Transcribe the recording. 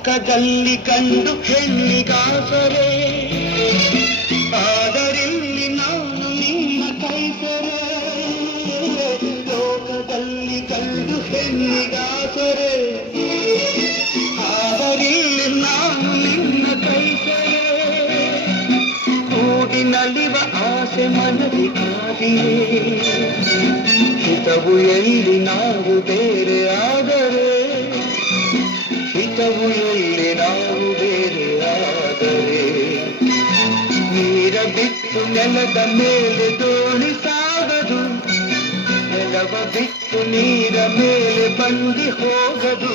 ಲೋಕದಲ್ಲಿ ಕಂಡು ಹೆಣ್ಣಿಗಾಸರೆ ಆದರಿಲ್ಲಿ ನಾನು ನಿನ್ನ ಕೈಸರೆ ಲೋಕದಲ್ಲಿ ಕಂಡು ಹೆಣ್ಣಿಗಾಸರೆ ಆದರಿಲ್ಲಿ ನಾನು ನಿನ್ನ ಕೈಸರೆ ಕೂಡಿನಲಿವ ಆಸೆ ಮನದಿ ಕಾದಿದೆ ಹಿತವು ಎಲ್ಲಿ ನಾವು ಬೇರೆ ಆದರೆ ಹಿತವು ಎಲ್ಲಿ ನಾವು ಬೇರೆ ಆದರೆ ನೀರ ಬಿಟ್ಟು ನೆಲದ ಮೇಲೆ ದೋಣಿ ಸಾಗದು ನೆಲವ ಬಿಟ್ಟು ನೀರ ಮೇಲೆ ಬಂದಿ ಹೋಗದು